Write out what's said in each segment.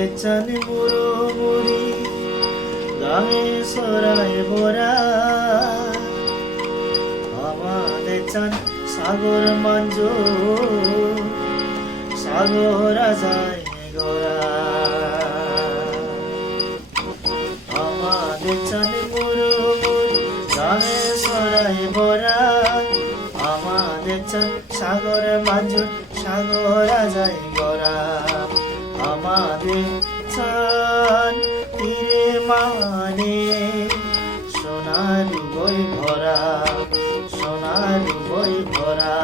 আমাদের চান মুড়ি গায়ে সরায় ভরা, আমাদের চান সাগর মাঞ্জ সাগরা যায় গোরা। আমাদের চান মুড়ি গায়ে সরায় ভরা, আমাদের চান সাগর মাঞ্জ সাগরা যায় গোরা। আমাদের চান তীরে মানে সোনার বই ভরা, সোনার বই ভরা।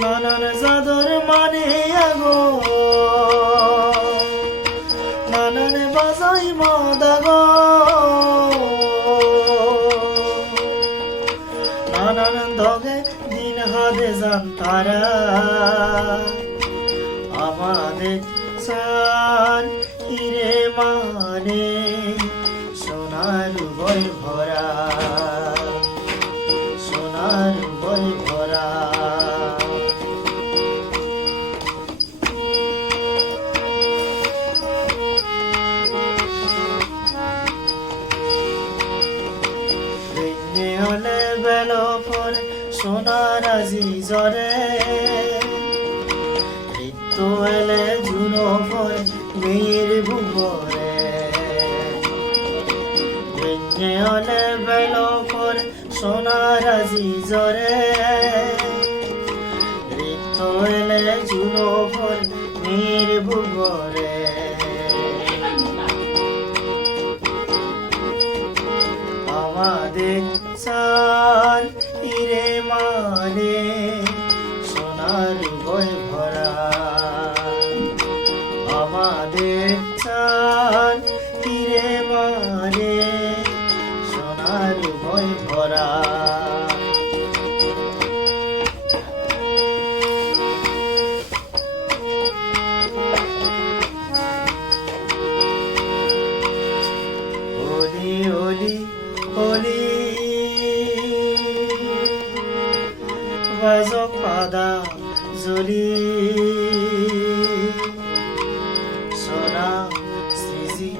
নানান জাদর মানে আগো, নানান বাজাই মাদাগো, নানান দগে দিন হাদে যান তারা। আমাদের চান হিরে মানে সোনার বই ভরা, সোনার বই ভরা। হলে বেলো পরে সোনার আজি জরে, ঋতু এলে ঝুনো পরে মেয়ের বুবরে। হলে বেলো পরে সোনার আজি জরে, ঋতু এলে ঝুনো পরে মেয়ের বুবরে। আমাদের চান হিরে মানে সোনার বই ভরা, আমাদের চান হিরে মানে সোনার বই ভরা। ওলি ওলি ওলি বাজক পাদা জলি, সোনা সিজি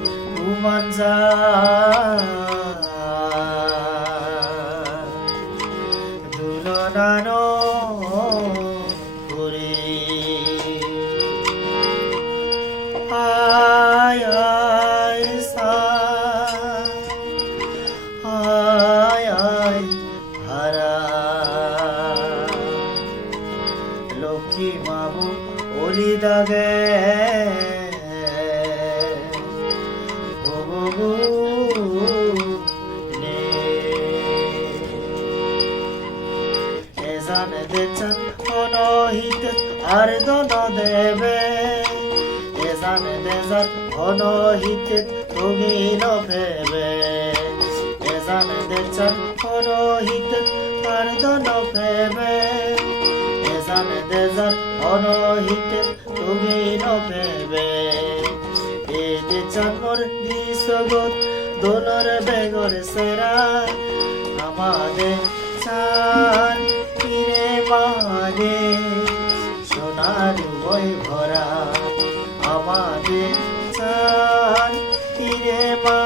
উমানজা দুলনানো করে। আয় আয় সা, আয় আয় হারা, লক্ষ্মী মাবু ওলি দাগে ওবু নে। এজান দেচান অনহিত আর দন দেবে, এজান দেজান অনহিত তুমি নভেবে। এজান দেচান অনহিত আর দন ভেবে, এজান দেজান অনহিত তুমি নভেবে। এ দেচান মোর দিশগত দোলর বেগর সেরা, আমাদের চান হিরে মানে সোনার বই ভরা, আমাদের চান হিরে মানে।